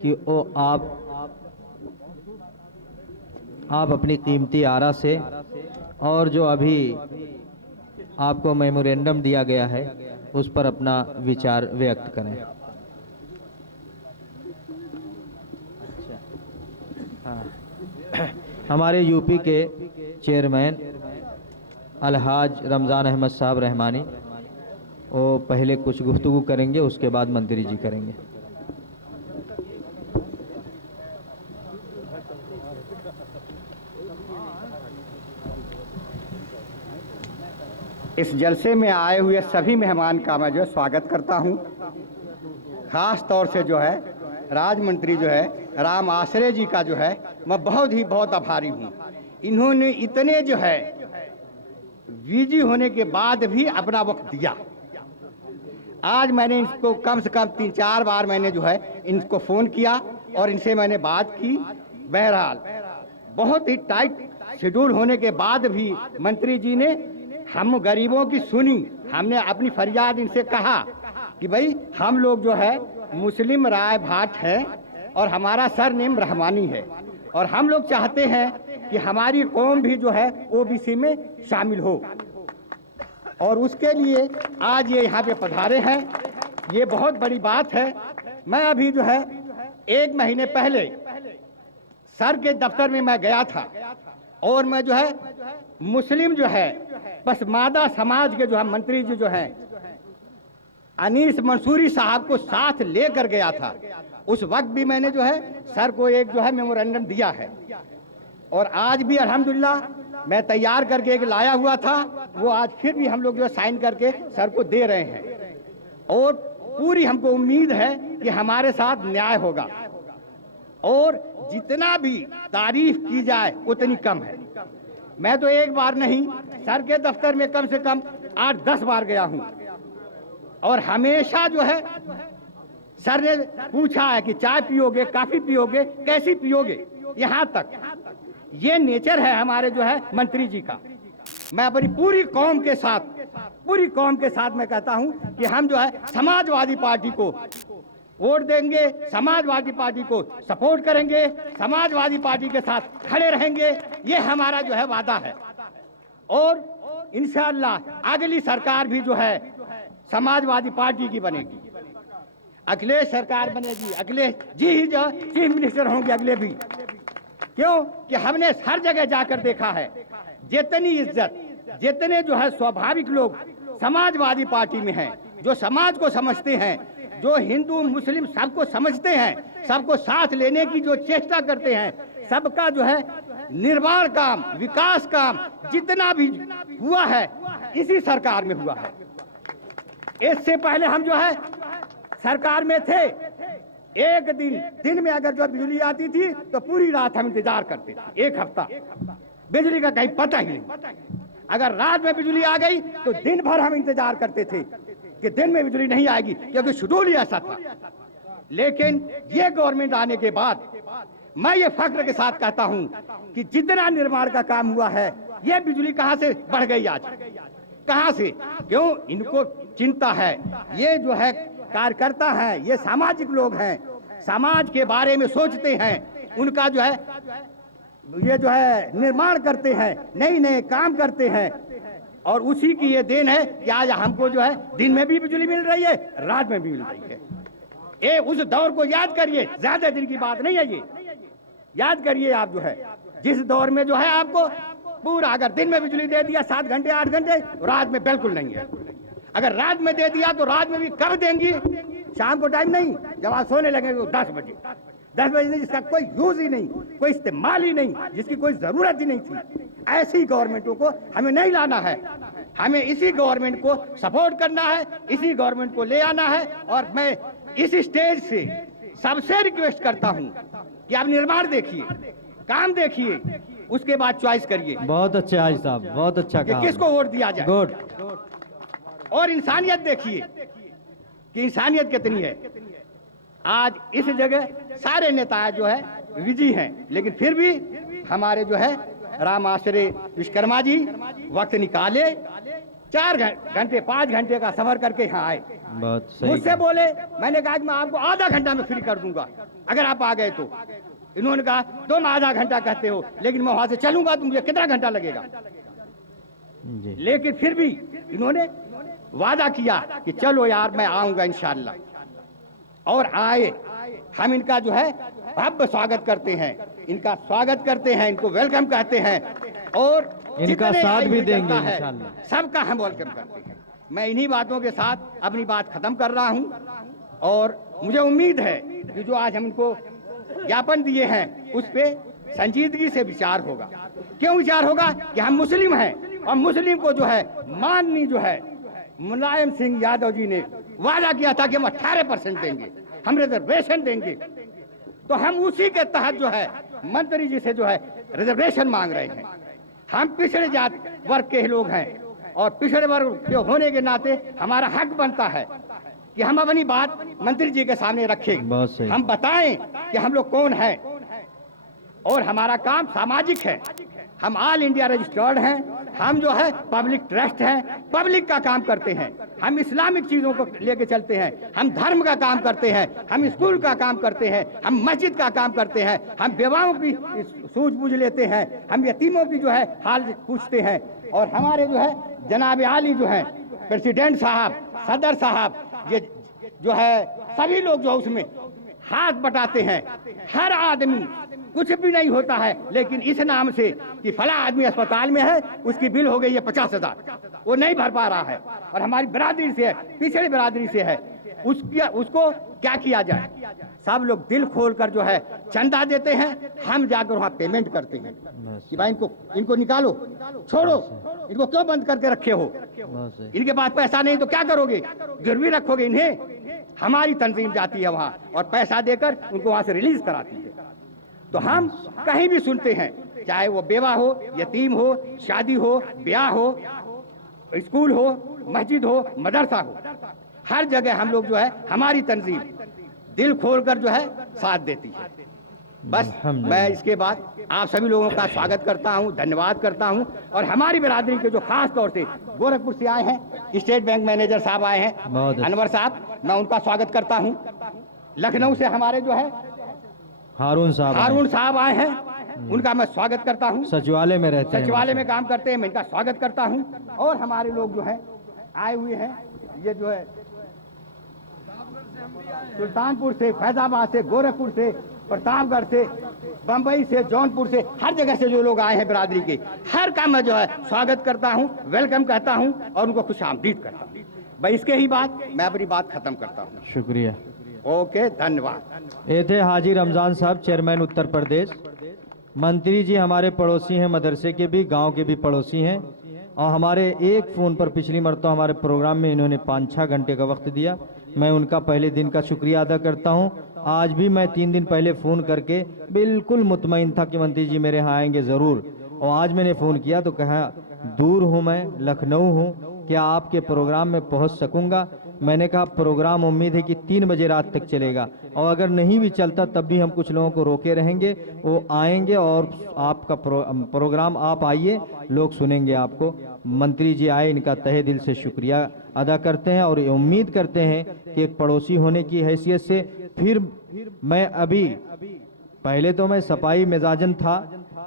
कि वो आप अपनी कीमती आरा से और जो अभी आपको मेमोरेंडम दिया गया है उस पर अपना विचार व्यक्त करें। हाँ। हमारे यूपी के चेयरमैन अलहाज रमज़ान अहमद साहब रहमानी वो पहले कुछ गुफ्तगू करेंगे, उसके बाद मंत्री जी करेंगे। इस जलसे में आए हुए सभी मेहमान का मैं जो है स्वागत करता हूं। खास तौर से जो है राज्य मंत्री जो है राम आश्रय जी का जो है मैं बहुत आभारी हूं। इन्होंने इतने जो है बिजी होने के बाद भी अपना वक्त दिया। आज मैंने इनको कम से कम 3-4 बार मैंने जो है इनको फ़ोन किया और इनसे मैंने बात की। बहरहाल बहुत ही टाइट शेड्यूल होने के बाद भी मंत्री जी ने हम गरीबों की सुनी। हमने अपनी फरियाद इनसे कहा कि भाई हम लोग जो है मुस्लिम राय भाट हैं और हमारा सरनेम रहमानी है और हम लोग चाहते हैं कि हमारी कौम भी जो है ओबीसी में शामिल हो और उसके लिए आज ये यहाँ पे पधारे हैं। ये बहुत बड़ी बात है। मैं अभी जो है 1 महीने पहले सर के दफ्तर में मैं गया था और मैं जो है मुस्लिम जो है पसमादा समाज के जो है मंत्री जी जो हैं अनीस मंसूरी साहब को साथ लेकर गया था। उस वक्त भी मैंने जो है सर को एक जो है मेमोरेंडम दिया है और आज भी अल्हम्दुलिल्लाह मैं तैयार करके एक लाया हुआ था, वो आज फिर भी हम लोग जो साइन करके सर को दे रहे हैं और पूरी हमको उम्मीद है कि हमारे साथ न्याय होगा और जितना भी तारीफ की जाए उतनी कम है। मैं तो एक बार नहीं सर के दफ्तर में कम से कम 8-10 बार गया हूं और हमेशा जो है सर ने पूछा है कि चाय पियोगे, कॉफी पियोगे, कैसी पियोगे। यहां तक ये नेचर है हमारे जो है मंत्री जी का। मैं अपनी पूरी कौम के साथ मैं कहता हूं कि हम जो है समाजवादी पार्टी को वोट देंगे, समाजवादी पार्टी को सपोर्ट करेंगे, समाजवादी पार्टी के साथ खड़े रहेंगे। ये हमारा जो है वादा है और इंशाअल्लाह अगली सरकार भी जो है समाजवादी पार्टी की बनेगी। अखिलेश सरकार बनेगी, अखिलेश जी ही जो चीफ मिनिस्टर होंगे अगले भी। क्यों कि हमने हर जगह जाकर देखा है जितनी इज्जत, जितने जो है स्वाभाविक लोग समाजवादी पार्टी में हैं, जो समाज को समझते हैं, जो हिंदू मुस्लिम सबको समझते हैं, सबको साथ लेने की जो चेष्टा करते हैं, सबका जो है निर्माण काम, विकास काम जितना भी हुआ है इसी सरकार में हुआ है। इससे पहले हम जो है सरकार में थे, एक दिन में अगर जो बिजली आती थी तो पूरी रात हम इंतजार करते थे। 1 हफ्ता बिजली का कहीं पता ही नहीं। अगर रात में बिजली आ गई तो दिन भर हम इंतजार करते थे कि दिन में बिजली नहीं आएगी, क्योंकि शेड्यूल ही ऐसा था। लेकिन ये गवर्नमेंट आने के बाद मैं ये फख्र के साथ कहता हूं कि जितना निर्माण का काम हुआ है, ये बिजली कहां से बढ़ गई आज, कहां से? क्यों? इनको चिंता है। ये जो है कार्यकर्ता हैं, ये सामाजिक लोग हैं, समाज के बारे में सोचते हैं, उनका जो है ये जो है निर्माण करते हैं, नए काम करते हैं और उसी की ये देन है कि आज हमको जो है दिन में भी बिजली मिल रही है, रात में भी मिल रही है। ये उस दौर को याद करिए, ज्यादा दिन की बात नहीं है ये। याद करिए आप जो है जिस दौर में जो है आपको पूरा अगर दिन में बिजली दे दिया 7 घंटे 8 घंटे, रात में बिल्कुल नहीं है। अगर रात में दे दिया तो रात में भी कब देंगी? शाम को टाइम नहीं, जब आप सोने लगेंगे तो 10 बजे नहीं, जिसका कोई यूज ही नहीं, कोई इस्तेमाल ही नहीं, जिसकी कोई जरूरत ही नहीं थी। ऐसी गवर्नमेंटों को हमें नहीं लाना है, हमें इसी गवर्नमेंट को सपोर्ट करना है, इसी गवर्नमेंट को ले आना है। और मैं इस स्टेज से सबसे रिक्वेस्ट करता हूं कि आप निर्माण देखिए, काम देखिए, उसके बाद चॉइस करिए। बहुत अच्छा है साहब, बहुत अच्छा कहा। किसको वोट दिया जाए। गुड। और इंसानियत देखिए कि इंसानियत कितनी है। आज इस जगह सारे नेता जो है विजयी हैं, लेकिन फिर भी हमारे जो है राम आश्रय विश्वकर्मा जी वक्त निकाले, 4 घंटे 5 घंटे का सफर करके यहाँ आए। बहुत सही। मुझसे बोले, मैंने कहा कि मैं आपको आधा घंटा में फ्री कर दूंगा। अगर आप आ गए तो। इन्होंने कहा तुम आधा घंटा कहते हो, लेकिन मैं वहां से चलूंगा तो मुझे कितना घंटा लगेगा। जी लेकिन फिर भी इन्होंने वादा किया कि चलो यार मैं आऊंगा इंशाअल्लाह, और आए। हम इनका जो है भव्य स्वागत करते हैं, इनका स्वागत करते हैं, इनको वेलकम कहते हैं, और इनका जितने साथ आई भी हुई देंगे जनता है इंशाअल्लाह। सबका हम वेलकम करते हैं। मैं इन्हीं बातों के साथ अपनी बात खत्म कर रहा हूं, और मुझे उम्मीद है कि जो आज हम इनको ज्ञापन दिए हैं उस पे संजीदगी से विचार होगा। क्यों विचार होगा? कि हम मुस्लिम हैं, और मुस्लिम को जो है माननीय जो है मुलायम सिंह यादव जी ने वादा किया था कि हम 18% देंगे, हम रिजर्वेशन देंगे, तो हम उसी के तहत जो है मंत्री जी से जो है रिजर्वेशन मांग रहे हैं। हम पिछड़े जाति वर्ग के लोग हैं, और पिछड़े वर्ग के होने के नाते हमारा हक बनता है कि हम अपनी बात मंत्री जी के सामने रखें, बहुत सही। हम बताएं कि हम लोग कौन हैं, और हमारा काम सामाजिक है। हम ऑल इंडिया रजिस्टर्ड हैं, हम जो है पब्लिक ट्रस्ट हैं, पब्लिक का काम करते हैं, हम इस्लामिक चीज़ों को लेके चलते हैं, हम धर्म का काम करते हैं, हम स्कूल का काम करते हैं, हम मस्जिद का काम करते हैं, हम बेवाओं की सूझबूझ लेते हैं, हम यतीमों की जो है हाल पूछते हैं, और हमारे जो है जनाब आली जो है प्रेसिडेंट साहब, सदर साहब, ये जो है सभी लोग जो उसमें हाथ बटाते हैं। हर आदमी, कुछ भी नहीं होता है, लेकिन इस नाम से कि फला आदमी अस्पताल में है, उसकी बिल हो गई है 50,000, वो नहीं भर पा रहा है, और हमारी बरादरी से है, पिछड़ी बरादरी से है, उसको क्या किया जाए? सब लोग दिल खोल कर जो है चंदा देते हैं, हम जाकर वहाँ पेमेंट करते हैं कि भाई इनको निकालो, छोड़ो, इनको क्यों बंद करके रखे हो? बहुत सही। इनके पास पैसा नहीं तो क्या करोगे? गिरवी रखोगे इन्हें? हमारी तंजीम जाती है वहाँ और पैसा देकर उनको वहाँ से रिलीज कराती है। तो हम कहीं भी सुनते हैं, चाहे वो बेवा हो, यतीम हो, शादी हो, ब्याह हो, स्कूल हो, मस्जिद हो, मदरसा हो, हर जगह हम लोग जो है हमारी तंजीम दिल खोलकर जो है साथ देती है। बस मैं इसके बाद आप सभी लोगों का स्वागत करता हूं, धन्यवाद करता हूं, और हमारी बिरादरी के जो खास तौर से गोरखपुर से आए हैं, स्टेट बैंक मैनेजर साहब आए बहुत हैं, अच्छा। अनवर साहब, मैं उनका स्वागत करता हूं। लखनऊ से हमारे जो है हारून साहब आए हैं, उनका मैं स्वागत करता हूं। सचिवालय में रहते हैं। सचिवालय में काम करते हैं, मैं इनका स्वागत करता हूं। और हमारे लोग जो हैं आए हुए हैं, ये जो है सुल्तानपुर से, फैजाबाद से, गोरखपुर से, प्रतापगढ़ से, बंबई से, जौनपुर से, हर जगह से जो लोग आए हैं बिरादरी के, हर का मैं जो है स्वागत करता हूं, वेलकम कहता हूं, और उनको खुश आमदीद करता हूं। भाई इसके ही बाद मैं अपनी बात खत्म करता हूं। शुक्रिया। ओके, धन्यवाद। ये थे हाजी रमजान साहब, चेयरमैन उत्तर प्रदेश। मंत्री जी हमारे पड़ोसी हैं, मदरसे के भी, गांव के भी पड़ोसी हैं, और हमारे एक फ़ोन पर पिछली मरतबा हमारे प्रोग्राम में इन्होंने 5-6 घंटे का वक्त दिया। मैं उनका पहले दिन का शुक्रिया अदा करता हूं। आज भी मैं 3 दिन पहले फ़ोन करके बिल्कुल मुतमईन था कि मंत्री जी मेरे यहाँ आएंगे ज़रूर, और आज मैंने फ़ोन किया तो कहा दूर हूँ, मैं लखनऊ हूँ, क्या आपके प्रोग्राम में पहुँच सकूँगा? मैंने कहा प्रोग्राम उम्मीद है कि 3 बजे रात तक चलेगा, और अगर नहीं भी चलता तब भी हम कुछ लोगों को रोके रहेंगे, वो आएंगे, और आपका प्रोग्राम आप आइए, लोग सुनेंगे आपको। मंत्री जी आए, इनका तहे दिल से शुक्रिया अदा करते हैं, और ये उम्मीद करते हैं कि एक पड़ोसी होने की हैसियत से फिर मैं अभी, पहले तो मैं सफाई मिजाजन था,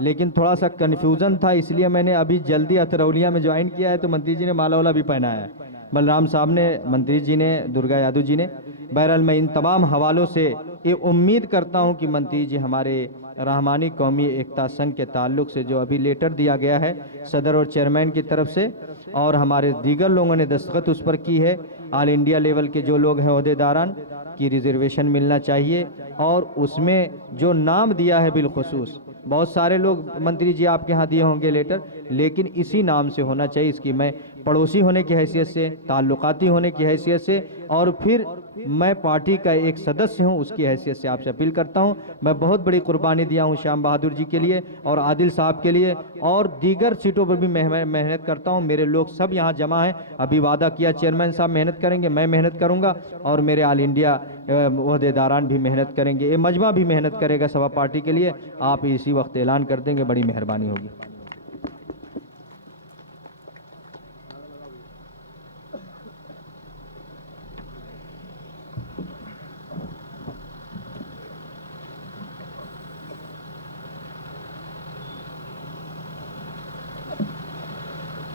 लेकिन थोड़ा सा कन्फ्यूज़न था, इसलिए मैंने अभी जल्दी अतरौलिया में ज्वाइन किया है, तो मंत्री जी ने माला वाला भी पहनाया है, बलराम साहब ने, मंत्री जी ने, दुर्गा यादव जी ने। बहरहाल मैं इन तमाम हवालों से ये उम्मीद करता हूं कि मंत्री जी हमारे रहमानी कौमी एकता संघ के ताल्लुक से जो अभी लेटर दिया गया है सदर और चेयरमैन की तरफ से, और हमारे दीगर लोगों ने दस्तखत उस पर की है, ऑल इंडिया लेवल के जो लोग हैं ओहदेदारान की रिजर्वेशन मिलना चाहिए, और उसमें जो नाम दिया है बिलखुसूस, बहुत सारे लोग मंत्री जी आपके यहाँ दिए होंगे लेटर, लेकिन इसी नाम से होना चाहिए। इसकी मैं पड़ोसी होने की हैसियत से, ताल्लुकाती होने की हैसियत से, और फिर मैं पार्टी का एक सदस्य हूं उसकी हैसियत से आपसे अपील करता हूं। मैं बहुत बड़ी कुर्बानी दिया हूं श्याम बहादुर जी के लिए और आदिल साहब के लिए, और दीगर सीटों पर भी मेहनत करता हूं। मेरे लोग सब यहाँ जमा हैं। अभी वादा किया चेयरमैन साहब मेहनत करेंगे, मैं मेहनत करूँगा, और मेरे ऑल इंडिया ओहदेदारान भी मेहनत करेंगे, ये मजमा भी मेहनत करेगा सभा पार्टी के लिए। आप इसी वक्त ऐलान कर देंगे, बड़ी मेहरबानी होगी।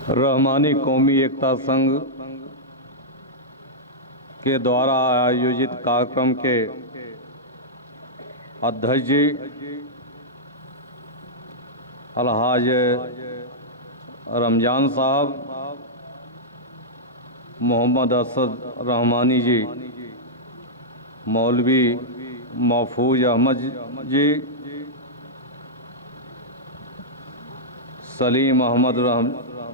रहमानी कौमी एकता संघ के द्वारा आयोजित कार्यक्रम के अध्यक्ष जी अलहाज रमजान साहब, मोहम्मद असद रहमानी जी, मौलवी महफूज अहमद जी, सलीम अहमद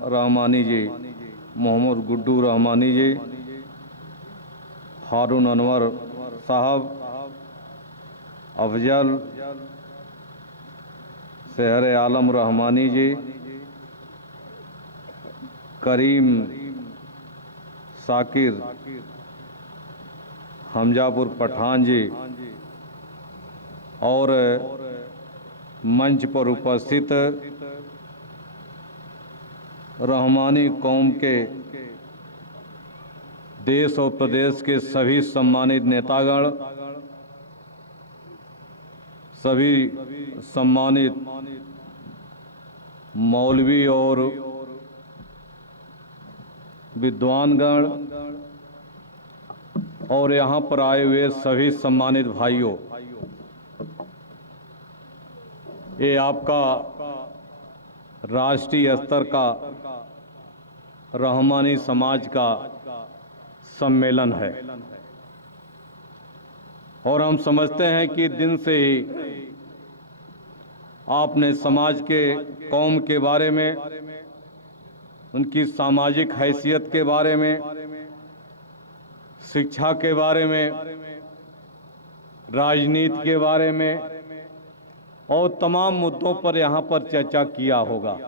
रहमानी जी, मोहम्मद गुड्डू रहमानी जी, हारून अनवर साहब, अफजल शहर आलम रहमानी जी, करीम साकिर हमजापुर पठान जी और मंच पर उपस्थित रहमानी कौम के देश और प्रदेश के सभी सम्मानित नेतागण, सभी सम्मानित मौलवी और विद्वानगण और यहाँ पर आए हुए सभी सम्मानित भाइयों, ये आपका राष्ट्रीय स्तर का रहमानी समाज का सम्मेलन है और हम समझते हैं कि दिन से ही आपने समाज के कौम के बारे में, उनकी सामाजिक हैसियत के बारे में, शिक्षा के बारे में, राजनीति के बारे में और तमाम मुद्दों पर यहाँ पर चर्चा किया होगा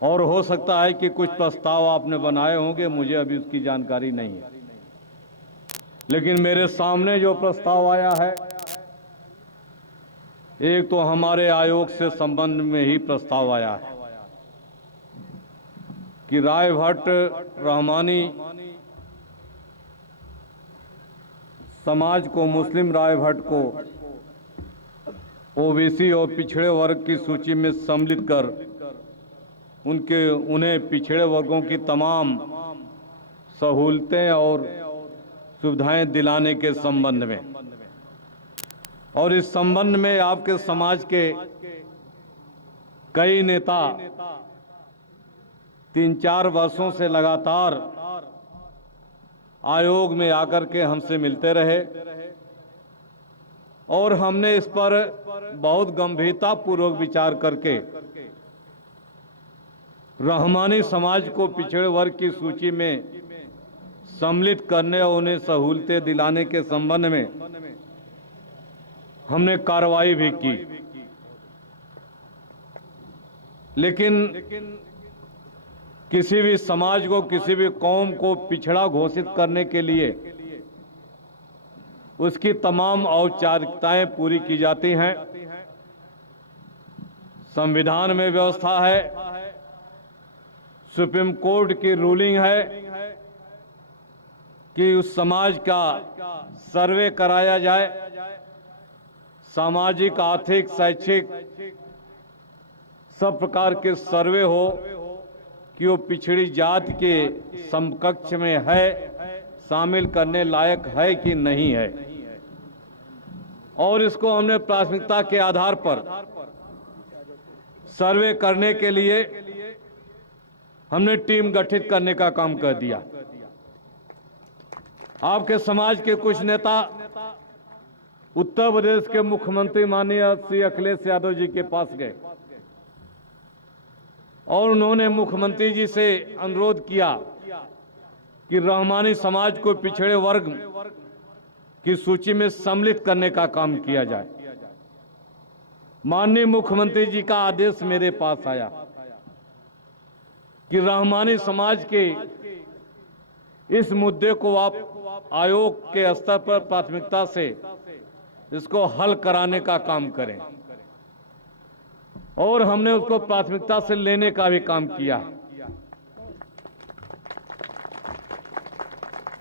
और हो सकता है कि कुछ प्रस्ताव आपने बनाए होंगे, मुझे अभी उसकी जानकारी नहीं है। लेकिन मेरे सामने जो प्रस्ताव आया है, एक तो हमारे आयोग से संबंध में ही प्रस्ताव आया है कि राय भट्ट रहमानी समाज को, मुस्लिम राय भट्ट को ओबीसी और पिछड़े वर्ग की सूची में सम्मिलित कर उन्हें पिछड़े वर्गों की तमाम सहूलतें और सुविधाएं दिलाने के संबंध में, और इस संबंध में आपके समाज के कई नेता 3-4 वर्षों से लगातार आयोग में आकर के हमसे मिलते रहे और हमने इस पर बहुत गंभीरता पूर्वक विचार करके रहमानी समाज को पिछड़े वर्ग की सूची में सम्मिलित करने और उन्हें सहूलतें दिलाने के संबंध में हमने कार्रवाई भी की। लेकिन किसी भी समाज को, किसी भी कौम को पिछड़ा घोषित करने के लिए उसकी तमाम औपचारिकताएं पूरी की जाती हैं। संविधान में व्यवस्था है, सुप्रीम कोर्ट की रूलिंग है कि उस समाज का सर्वे कराया जाए, सामाजिक, आर्थिक, शैक्षिक सब प्रकार के सर्वे हो कि वो पिछड़ी जाति के समकक्ष में है, शामिल करने लायक है कि नहीं है। और इसको हमने प्राथमिकता के आधार पर सर्वे करने के लिए हमने टीम गठित करने का काम कर दिया। आपके समाज के कुछ नेता उत्तर प्रदेश के मुख्यमंत्री माननीय श्री अखिलेश यादव जी के पास गए और उन्होंने मुख्यमंत्री जी से अनुरोध किया कि रहमानी समाज को पिछड़े वर्ग की सूची में सम्मिलित करने का काम किया जाए। माननीय मुख्यमंत्री जी का आदेश मेरे पास आया कि रहमानी समाज के इस मुद्दे को आप आयोग के स्तर पर प्राथमिकता से इसको हल कराने का काम करें, और हमने उसको प्राथमिकता से लेने का भी काम किया।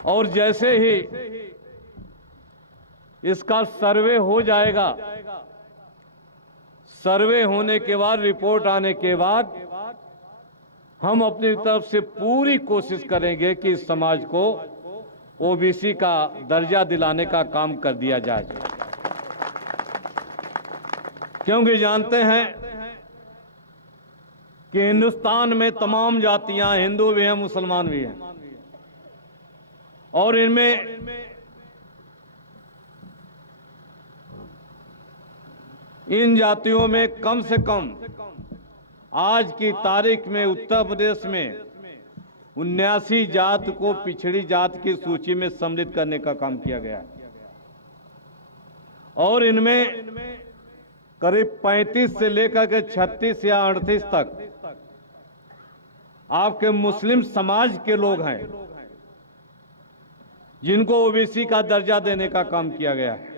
और जैसे ही इसका सर्वे हो जाएगा, सर्वे होने के बाद, रिपोर्ट आने के बाद हम अपनी तरफ से पूरी कोशिश करेंगे कि इस समाज को ओबीसी का दर्जा दिलाने का काम कर दिया जाए, क्योंकि जानते हैं कि हिंदुस्तान में तमाम जातियां, हिंदू भी हैं, मुसलमान भी हैं, और इनमें इन जातियों में कम से कम आज की तारीख में उत्तर प्रदेश में 79 जात को पिछड़ी जात की सूची में सम्मिलित करने का काम किया गया है, और इनमें करीब 35 से लेकर के 36 या 38 तक आपके मुस्लिम समाज के लोग हैं जिनको ओबीसी का दर्जा देने का काम किया गया है।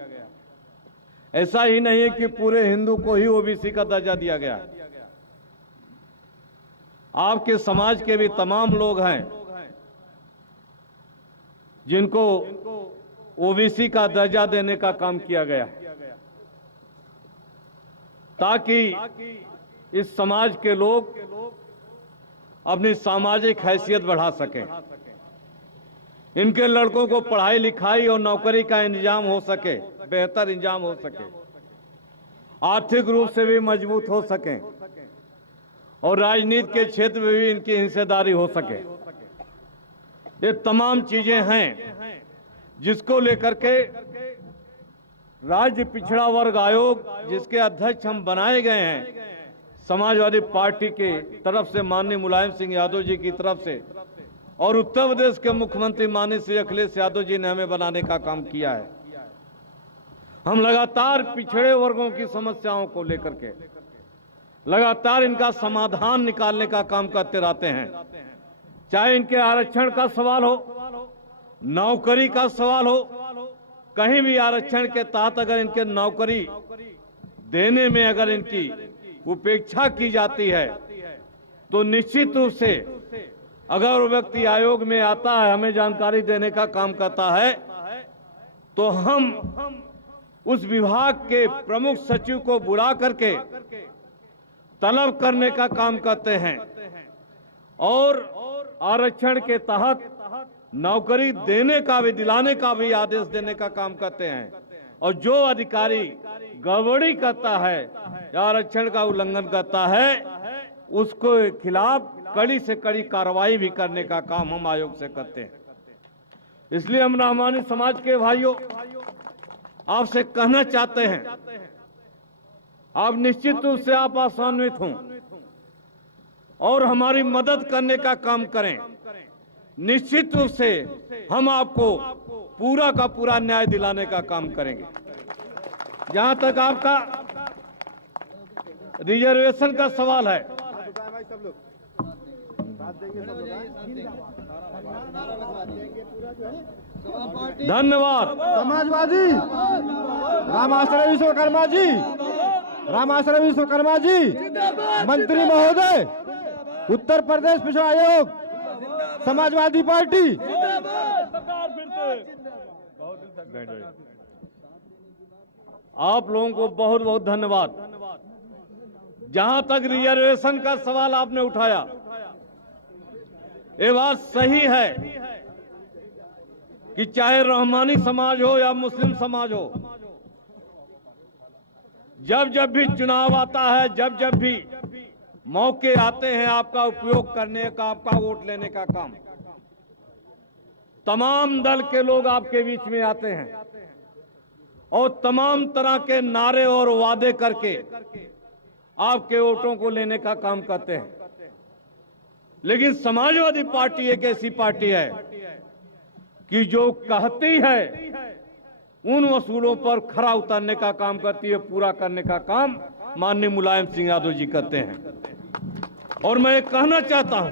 ऐसा ही नहीं है कि पूरे हिंदू को ही ओबीसी का दर्जा दिया गया है, आपके समाज के भी तमाम लोग हैं जिनको ओबीसी का दर्जा देने का काम किया गया है, ताकि इस समाज के लोग अपनी सामाजिक हैसियत बढ़ा सकें, इनके लड़कों को पढ़ाई लिखाई और नौकरी का इंतजाम हो सके, बेहतर इंतजाम हो सके, आर्थिक रूप से भी मजबूत हो सकें, और राजनीति के क्षेत्र में भी इनकी हिस्सेदारी हो सके। ये तमाम चीजें हैं जिसको लेकर के राज्य पिछड़ा वर्ग आयोग, जिसके अध्यक्ष हम बनाए गए हैं समाजवादी पार्टी के तरफ से, माननीय मुलायम सिंह यादव जी की तरफ से, और उत्तर प्रदेश के मुख्यमंत्री माननीय श्री अखिलेश यादव जी ने हमें बनाने का काम किया है। हम लगातार पिछड़े वर्गों की समस्याओं को लेकर के लगातार इनका समाधान निकालने का काम करते रहते हैं, चाहे इनके आरक्षण का सवाल हो, नौकरी का सवाल हो, कहीं भी आरक्षण के तहत अगर इनके नौकरी देने में अगर इनकी उपेक्षा की जाती है तो निश्चित रूप से अगर वो व्यक्ति आयोग में आता है, हमें जानकारी देने का काम करता है, तो हम उस विभाग के प्रमुख सचिव को बुला करके तलब करने का काम करते हैं और आरक्षण के तहत नौकरी देने का भी, दिलाने का भी आदेश देने का काम करते हैं, और जो अधिकारी गड़बड़ी करता है या आरक्षण का उल्लंघन करता है उसको खिलाफ कड़ी से कड़ी कार्रवाई भी करने का काम हम आयोग से करते हैं। इसलिए हम रहमानी समाज के भाइयों आपसे कहना चाहते हैं, आप निश्चित रूप से आप आशान्वित हों और हमारी मदद करने का काम करें। निश्चित रूप से हम आपको पूरा का पूरा न्याय दिलाने का काम करेंगे। जहां तक आपका रिजर्वेशन का सवाल है, धन्यवाद। समाजवादी रामाश्रय विश्वकर्मा जी, रामाश्रय विश्वकर्मा जी, मंत्री महोदय, उत्तर प्रदेश पिछड़ा आयोग, समाजवादी पार्टी। आप लोगों को बहुत बहुत धन्यवाद। जहां तक रिजर्वेशन का सवाल आपने उठाया, ये बात सही है कि चाहे रहमानी समाज हो या मुस्लिम समाज हो, जब जब भी चुनाव आता है, जब जब भी मौके आते हैं आपका उपयोग करने का, आपका वोट लेने का काम, तमाम दल के लोग आपके बीच में आते हैं और तमाम तरह के नारे और वादे करके आपके वोटों को लेने का काम करते हैं। लेकिन समाजवादी पार्टी एक ऐसी पार्टी है कि जो कहती है उन वसूलों पर खरा उतरने का काम करती है, पूरा करने का काम माननीय मुलायम सिंह यादव जी करते हैं। और मैं ये कहना चाहता हूं,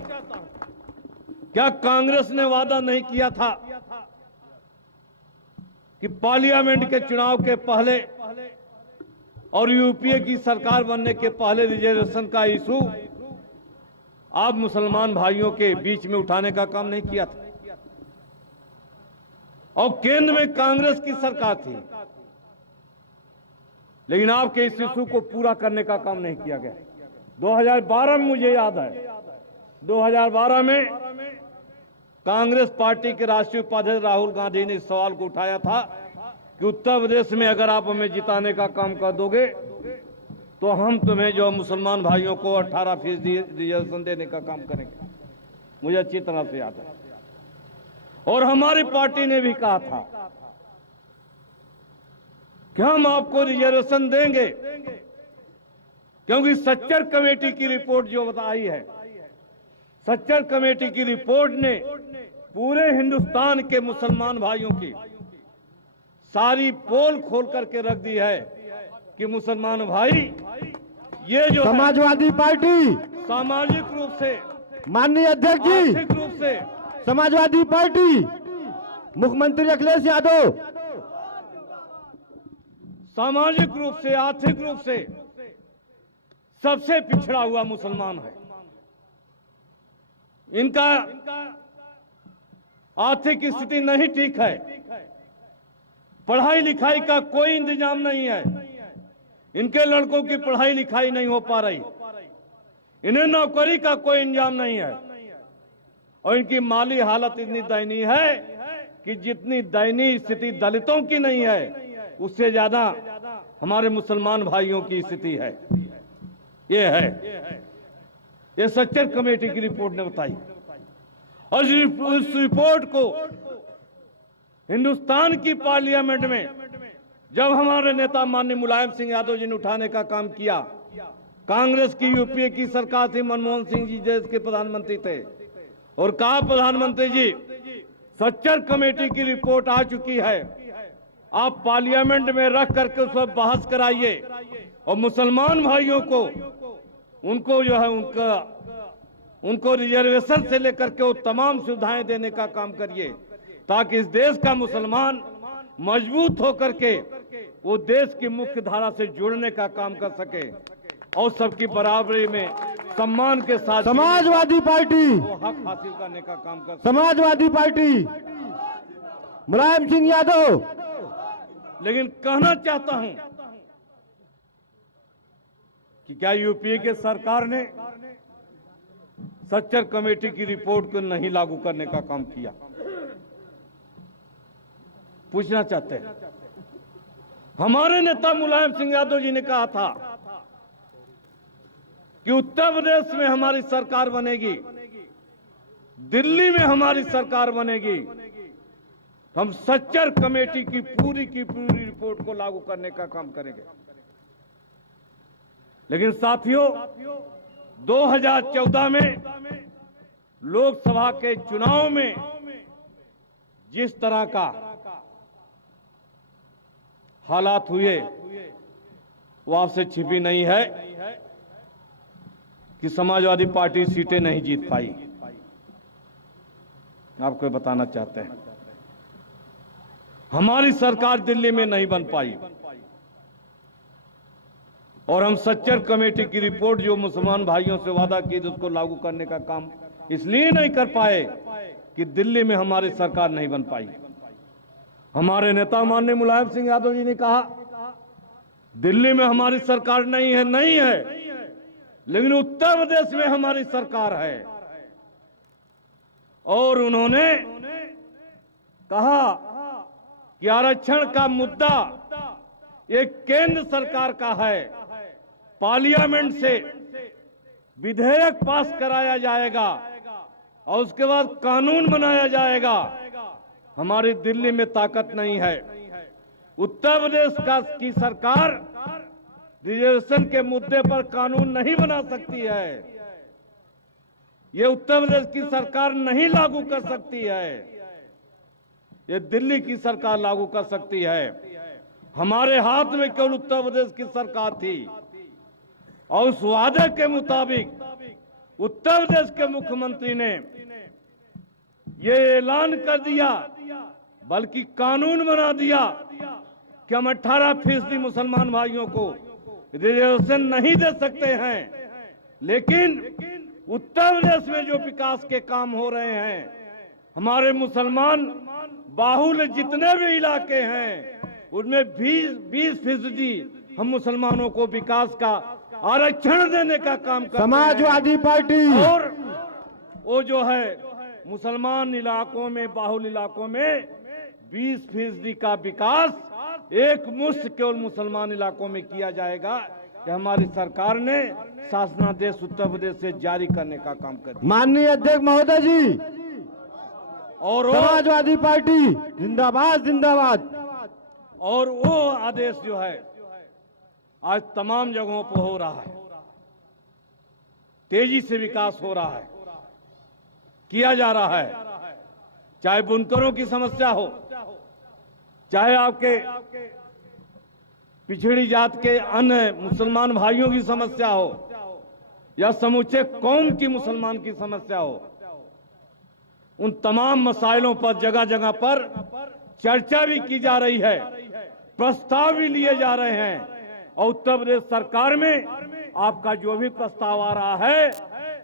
क्या कांग्रेस ने वादा नहीं किया था कि पार्लियामेंट के चुनाव के पहले और यूपीए की सरकार बनने के पहले रिजर्वेशन का इशू आप मुसलमान भाइयों के बीच में उठाने का काम नहीं किया था? और केंद्र में कांग्रेस की सरकार थी, लेकिन आपके इस इशू को पूरा करने का काम नहीं किया गया। 2012 में मुझे याद है, 2012 में कांग्रेस पार्टी के राष्ट्रीय उपाध्यक्ष राहुल गांधी ने इस सवाल को उठाया था कि उत्तर प्रदेश में अगर आप हमें जिताने का काम कर दोगे तो हम तुम्हें जो मुसलमान भाइयों को 18% रिजर्वेशन देने का काम करेंगे। मुझे अच्छी तरह से याद है। और हमारी पार्टी ने भी कहा था कि हम आपको रिजर्वेशन देंगे, क्योंकि सच्चर कमेटी की रिपोर्ट जो बताई है, सच्चर कमेटी की रिपोर्ट ने पूरे हिंदुस्तान के मुसलमान भाइयों की सारी पोल खोल करके रख दी है कि मुसलमान भाई ये जो समाजवादी पार्टी, सामाजिक रूप से, माननीय अध्यक्ष जी, आर्थिक रूप से, समाजवादी पार्टी, मुख्यमंत्री अखिलेश यादव सामाजिक रूप से, आर्थिक रूप से सबसे पिछड़ा हुआ मुसलमान है। इनका आर्थिक स्थिति नहीं ठीक है, पढ़ाई लिखाई का कोई इंतजाम नहीं है, इनके लड़कों की पढ़ाई लिखाई नहीं हो पा रही, इन्हें नौकरी का कोई इंतजाम नहीं है, और इनकी माली हालत इतनी दयनीय है कि जितनी दयनीय स्थिति दलितों की नहीं है, उससे ज्यादा हमारे मुसलमान भाइयों की स्थिति है। ये है, ये सच्चर कमेटी की रिपोर्ट ने बताई। और इस रिपोर्ट को हिंदुस्तान की पार्लियामेंट में जब हमारे नेता माननीय मुलायम सिंह यादव जी ने उठाने का काम किया, कांग्रेस की यूपीए की सरकार थी, मनमोहन सिंह जी देश के प्रधानमंत्री थे, और कहा प्रधानमंत्री जी सच्चर कमेटी की रिपोर्ट आ चुकी है, आप पार्लियामेंट में रख करके उस पर बहस कराइए और मुसलमान भाइयों को उनको जो है उनको रिजर्वेशन से लेकर के वो तमाम सुविधाएं देने का काम करिए, ताकि इस देश का मुसलमान मजबूत होकर के वो देश की मुख्य धारा से जुड़ने का काम कर सके और सबकी बराबरी में सम्मान के साथ समाजवादी पार्टी, वो हक हासिल करने का काम कर सके। समाजवादी पार्टी, मुलायम सिंह यादव। लेकिन कहना चाहता हूं कि क्या यूपीए के सरकार ने सच्चर कमेटी की रिपोर्ट को नहीं लागू करने का काम किया? पूछना चाहते हैं। हमारे नेता मुलायम सिंह यादव जी ने कहा था कि उत्तर प्रदेश में हमारी सरकार बनेगी, दिल्ली में हमारी सरकार बनेगी, हम सच्चर कमेटी की पूरी रिपोर्ट को लागू करने का काम करेंगे। लेकिन साथियों, 2014 में लोकसभा के चुनाव में जिस तरह का हालात हुए वो आपसे छिपी नहीं है कि समाजवादी पार्टी सीटें नहीं जीत पाई। आपको बताना चाहते हैं, हमारी सरकार दिल्ली में नहीं बन पाई, और हम सच्चर कमेटी की रिपोर्ट जो मुसलमान भाइयों से वादा की थी उसको लागू करने का काम इसलिए नहीं कर पाए कि दिल्ली में हमारी सरकार नहीं बन पाई। हमारे नेता माननीय मुलायम सिंह यादव जी ने कहा दिल्ली में हमारी सरकार नहीं है, लेकिन उत्तर प्रदेश में हमारी सरकार है। और उन्होंने कहा कि आरक्षण का मुद्दा ये केंद्र सरकार का है, पार्लियामेंट से विधेयक पास कराया जाएगा और उसके बाद कानून बनाया जाएगा। हमारी दिल्ली में ताकत नहीं है। उत्तर प्रदेश की सरकार रिजर्वेशन के मुद्दे पर कानून नहीं बना सकती है, ये उत्तर प्रदेश की सरकार नहीं लागू कर सकती है, ये दिल्ली की सरकार लागू कर सकती है। हमारे हाथ में केवल उत्तर प्रदेश की सरकार थी और उस वादे के मुताबिक उत्तर प्रदेश के मुख्यमंत्री ने ये ऐलान कर दिया, बल्कि कानून बना दिया कि हम 18% मुसलमान भाइयों को रिजर्वेशन नहीं दे सकते हैं, लेकिन उत्तर प्रदेश में जो विकास के काम हो रहे हैं, हमारे मुसलमान बाहुल्य जितने भी इलाके हैं उनमें 20% हम मुसलमानों को विकास का आरक्षण देने का काम करते हैं। समाजवादी पार्टी, और वो जो है मुसलमान इलाकों में, बाहुल इलाकों में 20% का विकास एक मुश्त केवल मुसलमान इलाकों में किया जाएगा, कि हमारी सरकार ने शासनादेश उत्तर प्रदेश से जारी करने का काम कर दिया। माननीय अध्यक्ष महोदय जी, और समाजवादी पार्टी जिंदाबाद जिंदाबाद। और वो आदेश जो है आज तमाम जगहों पर हो रहा है, तेजी से विकास हो रहा है, किया जा रहा है। चाहे बुनकरों की समस्या हो, चाहे आपके पिछड़ी जात के अन्य मुसलमान भाइयों की समस्या हो, या समूचे कौम की मुसलमान की समस्या हो, उन तमाम मसाइलों पर जगह जगह पर चर्चा भी की जा रही है, प्रस्ताव भी लिए जा रहे हैं। और उत्तर प्रदेश सरकार में आपका जो भी प्रस्ताव आ रहा है,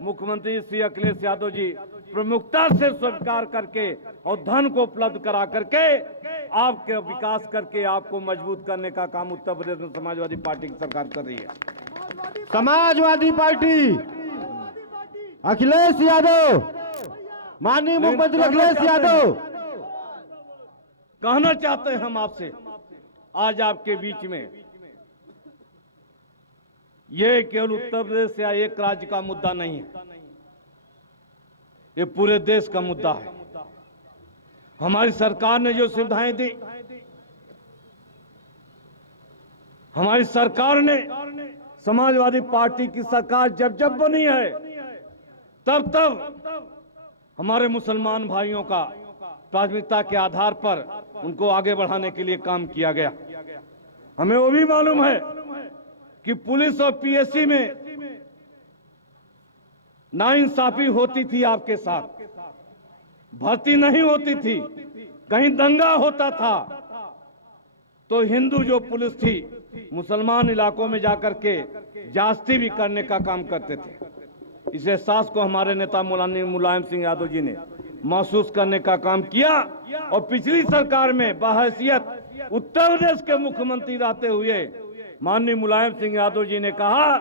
मुख्यमंत्री श्री अखिलेश यादव जी प्रमुखता से स्वीकार करके और धन को उपलब्ध करा करके आपके विकास करके आपको मजबूत करने का काम उत्तर प्रदेश में समाजवादी पार्टी की सरकार कर रही है। समाजवादी पार्टी अखिलेश यादव, माननीय मुख्यमंत्री अखिलेश यादव। कहना चाहते हैं हम आपसे आज आपके बीच में, ये केवल उत्तर प्रदेश या एक राज्य का मुद्दा नहीं है, ये पूरे देश का मुद्दा है। हमारी सरकार ने जो सुविधाएं दी, हमारी सरकार ने, समाजवादी पार्टी की सरकार जब जब बनी है तब तब हमारे मुसलमान भाइयों का प्राथमिकता के आधार पर उनको आगे बढ़ाने के लिए काम किया गया। हमें वो भी मालूम है कि पुलिस और पीएससी में नाइंसाफी होती थी, आपके साथ भर्ती नहीं होती थी, कहीं दंगा होता था तो हिंदू जो पुलिस थी मुसलमान इलाकों में जाकर के जास्ती भी करने का काम करते थे। इस एहसास को हमारे नेता मुलायम सिंह यादव जी ने महसूस करने का काम किया और पिछली सरकार में बहैसियत उत्तर प्रदेश के मुख्यमंत्री रहते हुए माननीय मुलायम सिंह यादव जी ने कहा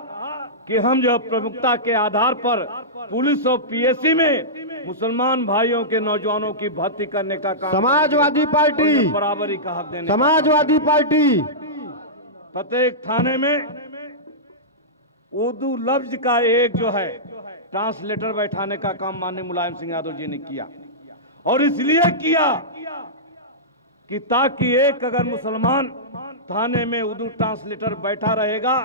कि हम जो प्रमुखता के आधार पर पुलिस और पीएससी में मुसलमान भाइयों के नौजवानों की भर्ती करने का काम, समाजवादी पार्टी बराबरी का हक देने, समाजवादी पार्टी प्रत्येक थाने में उर्दू लफ्ज का एक जो है ट्रांसलेटर बैठाने का काम माननीय मुलायम सिंह यादव जी ने किया। और इसलिए किया कि ताकि एक अगर मुसलमान थाने में उर्दू ट्रांसलेटर बैठा रहेगा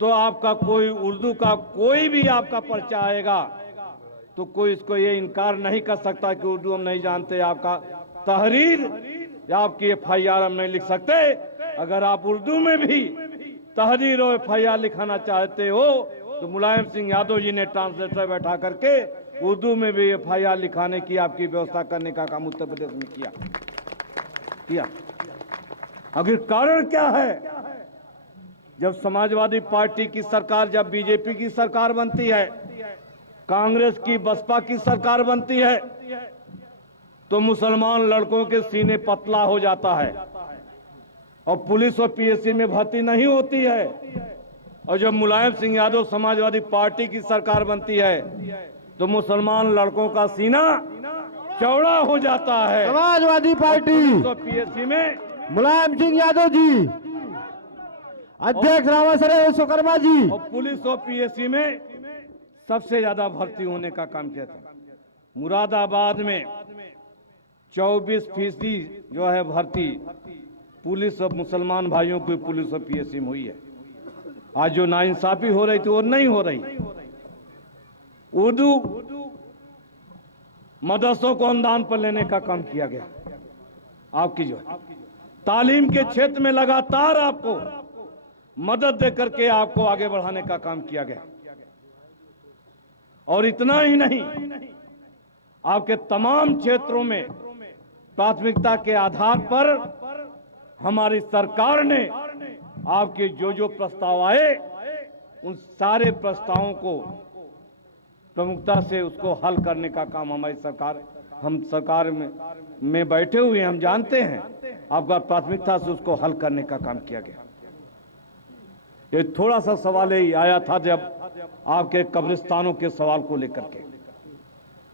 तो आपका कोई उर्दू का कोई भी आपका पर्चा आएगा तो कोई इसको ये इनकार नहीं कर सकता कि उर्दू हम नहीं जानते, आपका तहरीर या आपकी एफआईआर हम नहीं लिख सकते। अगर आप उर्दू में भी तहरीर और एफआईआर लिखाना चाहते हो तो मुलायम सिंह यादव जी ने ट्रांसलेटर बैठा करके उर्दू में भी एफआईआर लिखाने की आपकी व्यवस्था करने का काम उत्तर प्रदेश में किया। आखिर कारण क्या है? जब समाजवादी पार्टी की सरकार, जब बीजेपी की सरकार बनती है, कांग्रेस की, बसपा की सरकार बनती है तो मुसलमान लड़कों के सीने पतला हो जाता है और पुलिस और पीएससी में भर्ती नहीं होती है। और जब मुलायम सिंह यादव समाजवादी पार्टी की सरकार बनती है तो मुसलमान लड़कों का सीना चौड़ा हो जाता है। समाजवादी पार्टी तो पीएससी में मुलायम सिंह यादव जी, अध्यक्ष रामासरे विश्वकर्मा जी, और पुलिस और पीएससी में सबसे ज्यादा भर्ती होने का काम किया था। मुरादाबाद में 24% जो है भर्ती पुलिस और मुसलमान भाइयों की पुलिस और पीएससी में हुई है। आज जो नाइंसाफी हो रही थी वो नहीं हो रही। उर्दू मदरसों को अनुदान पर लेने का काम किया गया। आपकी जो तालीम के क्षेत्र में लगातार आपको मदद दे करके आपको आगे बढ़ाने का काम किया गया। और इतना ही नहीं, आपके तमाम क्षेत्रों में प्राथमिकता के आधार पर हमारी सरकार ने आपके जो जो प्रस्ताव आए उन सारे प्रस्तावों को प्रमुखता से उसको हल करने का काम हमारी सरकार, हम सरकार में बैठे हुए हम जानते हैं, आपका प्राथमिकता से उसको हल करने का काम किया गया। ये थोड़ा सा सवाल ही आया था जब आपके कब्रिस्तानों के सवाल को लेकर के,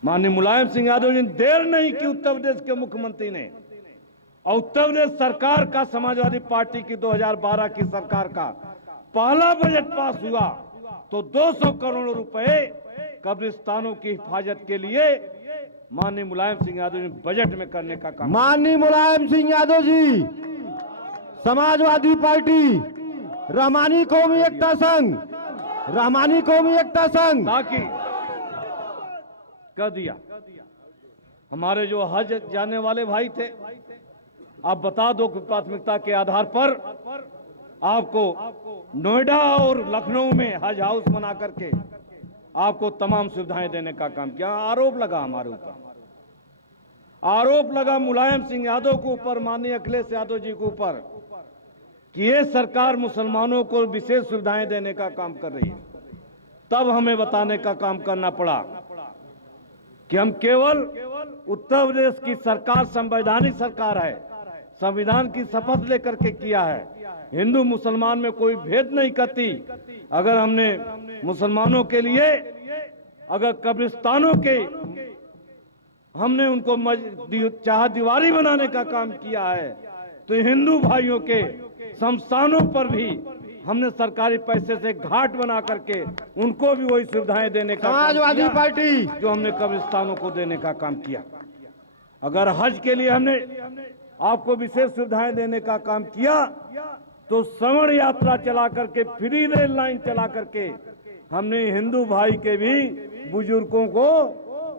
माननीय मुलायम सिंह यादव जी ने देर नहीं की उत्तर प्रदेश के मुख्यमंत्री ने, और उत्तर प्रदेश सरकार का, समाजवादी पार्टी की 2012 की सरकार का पहला बजट पास हुआ तो 200 करोड़ रुपए कब्रिस्तानों की हिफाजत के लिए माननीय मुलायम सिंह यादव ने बजट में करने का काम। माननीय मुलायम सिंह यादव जी, समाजवादी पार्टी, रहमानी कौमी एकता संघ, रहमानी कौमी एकता संघ ताकि कर दिया। हमारे जो हज जाने वाले भाई थे, आप बता दो कि प्राथमिकता के आधार पर आपको नोएडा और लखनऊ में हज हाउस बना करके आपको तमाम सुविधाएं देने का काम किया। आरोप लगा हमारे ऊपर, आरोप लगा मुलायम सिंह यादव के ऊपर, माननीय अखिलेश यादव जी के ऊपर कि ये सरकार मुसलमानों को विशेष सुविधाएं देने का काम कर रही है। तब हमें बताने का काम करना पड़ा कि हम केवल उत्तर प्रदेश की सरकार संवैधानिक सरकार है, संविधान की शपथ लेकर के किया है, हिंदू मुसलमान में कोई भेद नहीं करती। अगर हमने मुसलमानों के लिए अगर कब्रिस्तानों के हमने उनको चाह दीवारी बनाने का काम किया है, तो हिंदू भाइयों के शमशानों पर भी हमने सरकारी पैसे से घाट बना करके उनको भी वही सुविधाएं देने का समाजवादी पार्टी जो हमने कब्रिस्तानों को देने का काम किया। अगर हज के लिए हमने आपको विशेष सुविधाएं देने का काम किया, तो श्रवण यात्रा चला करके, फ्री रेल लाइन चला करके हमने हिंदू भाई के भी बुजुर्गों को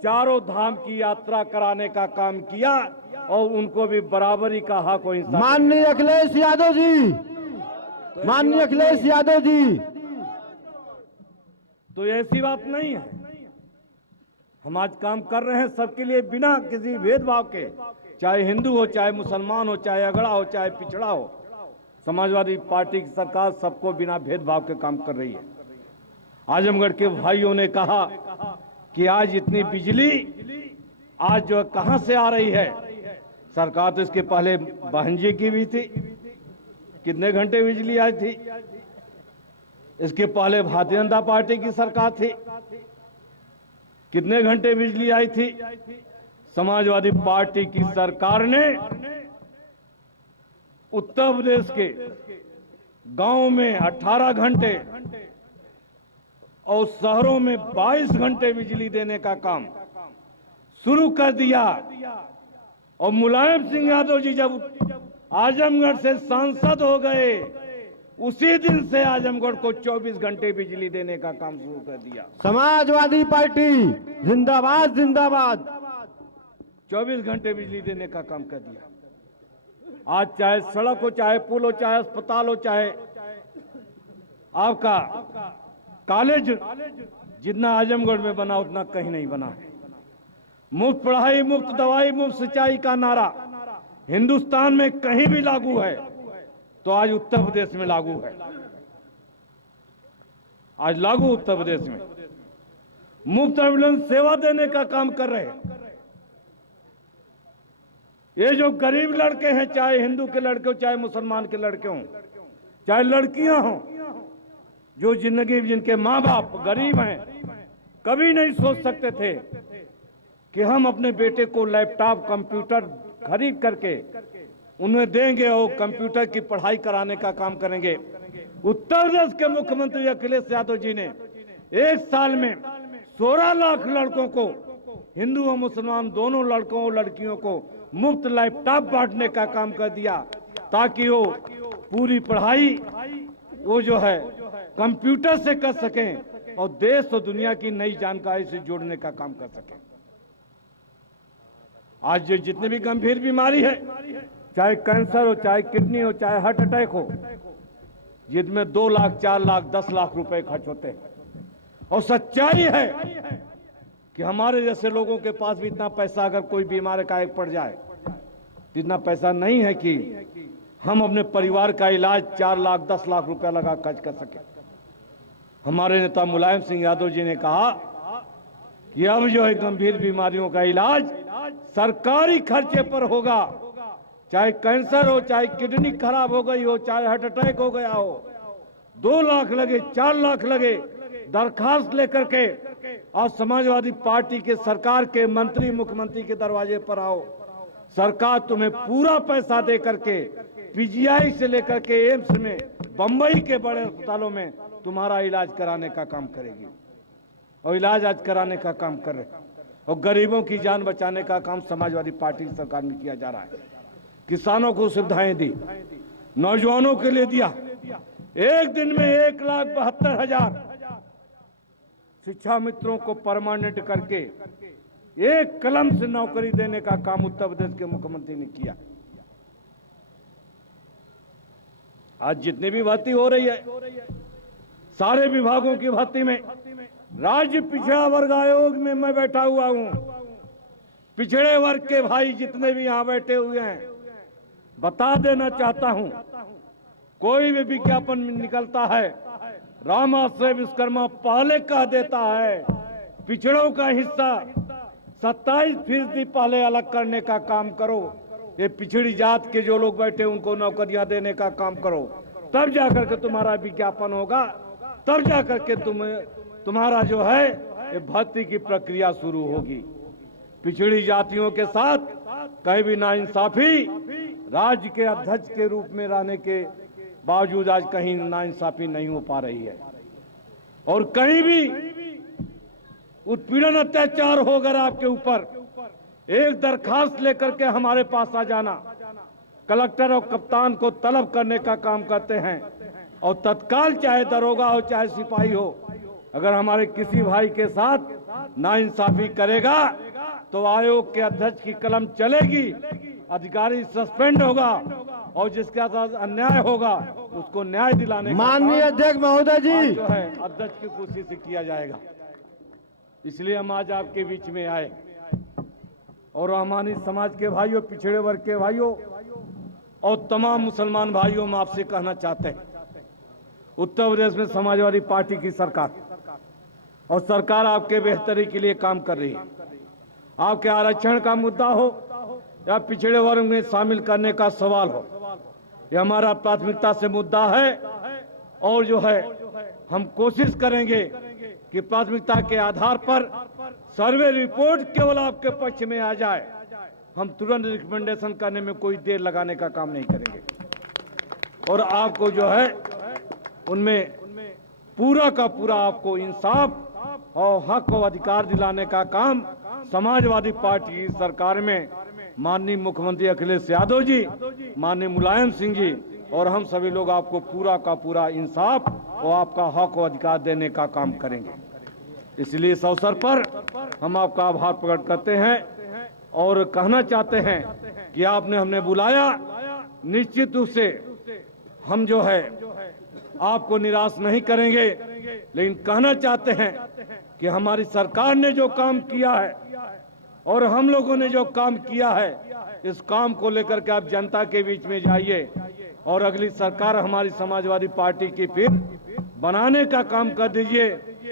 चारों धाम की यात्रा कराने का काम किया और उनको भी बराबरी का हक और इंसाफ। माननीय अखिलेश यादव जी, माननीय अखिलेश यादव जी, तो ऐसी बात नहीं है। हम आज काम कर रहे हैं सबके लिए बिना किसी भेदभाव के, चाहे हिंदू हो, चाहे मुसलमान हो, चाहे अगड़ा हो, चाहे पिछड़ा हो। समाजवादी पार्टी की सरकार सबको बिना भेदभाव के काम कर रही है। आजमगढ़ के भाइयों ने कहा कि आज इतनी बिजली आज जो कहां से आ रही है। सरकार तो इसके पहले बहन जी की भी थी, कितने घंटे बिजली आई थी। इसके पहले भारतीय जनता पार्टी की सरकार थी, कितने घंटे बिजली आई थी। समाजवादी पार्टी की सरकार ने उत्तर प्रदेश के गांव में 18 घंटे और शहरों में 22 घंटे बिजली देने का काम शुरू कर दिया। और मुलायम सिंह यादव जी जब आजमगढ़ से सांसद हो गए, उसी दिन से आजमगढ़ को 24 घंटे बिजली देने का काम शुरू कर दिया। समाजवादी पार्टी जिंदाबाद, जिंदाबाद। 24 घंटे बिजली देने का काम कर दिया। आज चाहे सड़क हो, चाहे पुल हो, चाहे अस्पताल हो, चाहे आपका कॉलेज, जितना आजमगढ़ में बना उतना कहीं नहीं बना है। मुफ्त पढ़ाई, मुफ्त दवाई, मुफ्त सिंचाई का नारा हिंदुस्तान में कहीं भी लागू है तो आज उत्तर प्रदेश में लागू है। आज लागू उत्तर प्रदेश में। मुफ्त एम्बुलेंस सेवा देने का काम कर रहे हैं। ये जो गरीब लड़के हैं, चाहे हिंदू के लड़के हो, चाहे मुसलमान के लड़के हों, चाहे लड़कियां हों, जो जिंदगी जिनके माँ बाप गरीब हैं, कभी नहीं सोच सकते थे कि हम अपने बेटे को लैपटॉप, कंप्यूटर खरीद करके उन्हें देंगे और कंप्यूटर की पढ़ाई कराने का काम करेंगे। उत्तर प्रदेश के मुख्यमंत्री अखिलेश यादव जी ने एक साल में 16 लाख लड़कों को, हिंदू और मुसलमान दोनों लड़कों और लड़कियों को मुफ्त लैपटॉप बांटने का काम कर दिया, ताकि वो पूरी पढ़ाई वो जो है कंप्यूटर से कर सकें और देश और दुनिया की नई जानकारी से जोड़ने का काम कर सकें। आज जो जितने भी गंभीर बीमारी है, चाहे कैंसर हो, चाहे किडनी हो, चाहे हार्ट अटैक हो, जिसमें 2 लाख, 4 लाख, 10 लाख रुपए खर्च होते हैं। और सच्चाई है कि हमारे जैसे लोगों के पास भी इतना पैसा, अगर कोई बीमार का एक पड़ जाए, इतना पैसा नहीं है कि हम अपने परिवार का इलाज 4 लाख, 10 लाख रुपया लगा खर्च कर सके। हमारे नेता मुलायम सिंह यादव जी ने कहा कि अब जो है गंभीर बीमारियों का इलाज सरकारी खर्चे पर होगा। चाहे कैंसर हो, चाहे किडनी खराब हो गई हो, चाहे हार्ट अटैक हो गया हो, 2 लाख लगे, 4 लाख लगे, दरखास्त लेकर के और समाजवादी पार्टी के सरकार के मंत्री मुख्यमंत्री के दरवाजे पर आओ। सरकार तुम्हें पूरा पैसा दे करके पीजीआई से लेकर के एम्स में, बंबई के बड़े अस्पतालों में तुम्हारा इलाज कराने का काम करेगी, और इलाज आज कराने का काम कर रहे। और गरीबों की जान बचाने का काम समाजवादी पार्टी की सरकार में किया जा रहा है। किसानों को सुविधाएं दी, नौजवानों के लिए दिया। एक दिन में 1,72,000 शिक्षा मित्रों को परमानेंट करके एक कलम से नौकरी देने का काम उत्तर प्रदेश के मुख्यमंत्री ने किया। आज जितनी भी भर्ती हो रही है, सारे विभागों की भर्ती में राज्य पिछड़ा वर्ग आयोग में मैं बैठा हुआ हूं। पिछड़े वर्ग के भाई जितने भी यहां बैठे हुए हैं, बता देना चाहता हूं, कोई भी विज्ञापन निकलता है, राम आश्रय विश्वकर्मा पहले कह देता है पिछड़ों का हिस्सा 27% पहले अलग करने का काम करो। ये पिछड़ी जात के जो लोग बैठे उनको नौकरियां देने का काम करो, तब जाकर के तुम्हारा विज्ञापन होगा, तब जाकर के तुम्हारा जो है ये भर्ती की प्रक्रिया शुरू होगी। पिछड़ी जातियों के साथ कहीं भी नाइंसाफी, राज्य के अध्यक्ष के रूप में रहने के बावजूद आज कहीं नाइंसाफी नहीं हो पा रही है। और कहीं भी उत्पीड़न अत्याचार हो अगर आपके ऊपर, एक दरखास्त लेकर के हमारे पास आ जाना। कलेक्टर और कप्तान को तलब करने का काम करते हैं, और तत्काल चाहे दरोगा हो चाहे सिपाही हो, अगर हमारे किसी भाई के साथ नाइंसाफी करेगा तो आयोग के अध्यक्ष की कलम चलेगी, अधिकारी सस्पेंड होगा, और जिसके साथ अन्याय होगा उसको न्याय दिलाने का माननीय अध्यक्ष महोदय जी जो है अध्यक्ष की कुर्सी से किया जाएगा। इसलिए हम आज आपके बीच में आए, और हमारी समाज के भाइयों, पिछड़े वर्ग के भाइयों और तमाम मुसलमान भाइयों, हम आपसे कहना चाहते हैं, उत्तर प्रदेश में समाजवादी पार्टी की सरकार और सरकार आपके बेहतरी के लिए काम कर रही है। आपके आरक्षण का मुद्दा हो या पिछड़े वर्ग में शामिल करने का सवाल हो, यह हमारा प्राथमिकता से मुद्दा है। और जो है हम कोशिश करेंगे कि प्राथमिकता के आधार पर सर्वे रिपोर्ट केवल आपके पक्ष में आ जाए, हम तुरंत रिकमेंडेशन करने में कोई देर लगाने का काम नहीं करेंगे, और आपको जो है उनमें पूरा का पूरा आपको इंसाफ और हक और अधिकार दिलाने का काम समाजवादी पार्टी की सरकार में माननीय मुख्यमंत्री अखिलेश यादव जी, माननीय मुलायम सिंह जी और हम सभी लोग आपको पूरा का पूरा इंसाफ और आपका हक और अधिकार देने का काम करेंगे। इसलिए इस अवसर पर हम आपका आभार प्रकट करते हैं और कहना चाहते हैं कि आपने हमें बुलाया। निश्चित रूप से हम जो है आपको निराश नहीं करेंगे, लेकिन कहना चाहते हैं कि हमारी सरकार ने जो काम किया है और हम लोगों ने जो काम किया है, इस काम को लेकर के आप जनता के बीच में जाइए, और अगली सरकार हमारी समाजवादी पार्टी की फिर बनाने का काम कर दीजिए।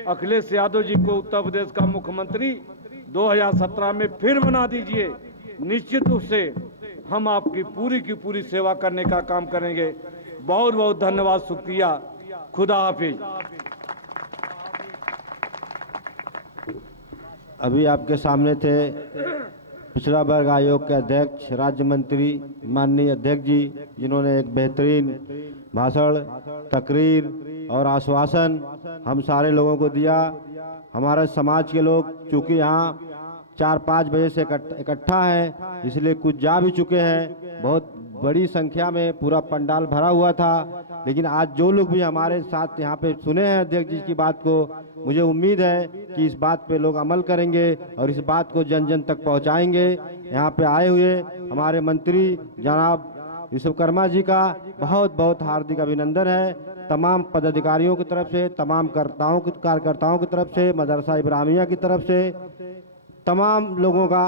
अखिलेश यादव जी को उत्तर प्रदेश का मुख्यमंत्री 2017 में फिर बना दीजिए। निश्चित रूप से हम आपकी पूरी की पूरी सेवा करने का काम करेंगे। बहुत बहुत धन्यवाद, शुक्रिया, खुदा हाफिज। अभी आपके सामने थे पिछड़ा वर्ग आयोग के अध्यक्ष राज्य मंत्री माननीय अध्यक्ष जी, जिन्होंने एक बेहतरीन भाषण, तकरीर और आश्वासन हम सारे लोगों को दिया। हमारे समाज के लोग चूँकि यहाँ 4-5 बजे से इकट्ठा हैं, इसलिए कुछ जा भी चुके हैं। बहुत बड़ी संख्या में पूरा पंडाल भरा हुआ था, लेकिन आज जो लोग भी हमारे साथ यहाँ पे सुने हैं अध्यक्ष जी की बात को, मुझे उम्मीद है कि इस बात पे लोग अमल करेंगे और इस बात को जन जन तक पहुँचाएंगे। यहाँ पे आए हुए हमारे मंत्री जनाब विश्वकर्मा जी का बहुत बहुत हार्दिक अभिनंदन है। तमाम पदाधिकारियों की तरफ से, तमाम कार्यकर्ताओं की तरफ से, मदरसा इब्राहिमिया की तरफ से, तमाम लोगों का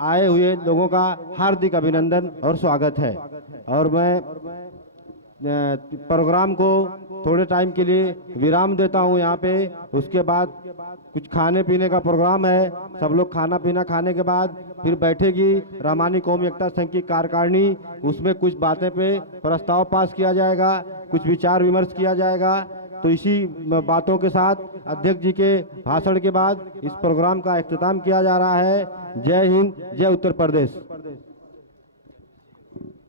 आए हुए लोगों का हार्दिक अभिनंदन और स्वागत है। और मैं प्रोग्राम को थोड़े टाइम के लिए विराम देता हूं यहाँ पे। उसके बाद कुछ खाने पीने का प्रोग्राम है। सब लोग खाना पीना खाने के बाद फिर बैठेगी रामानी कौमी एकता संघ की कार्यकारिणी। उसमें कुछ बातें पे प्रस्ताव पास किया जाएगा, कुछ विचार विमर्श किया जाएगा, तो इसी बातों के साथ अध्यक्ष जी के भाषण के बाद इस प्रोग्राम का अख्ताम किया जा रहा है। जय हिंद, जय उत्तर प्रदेश।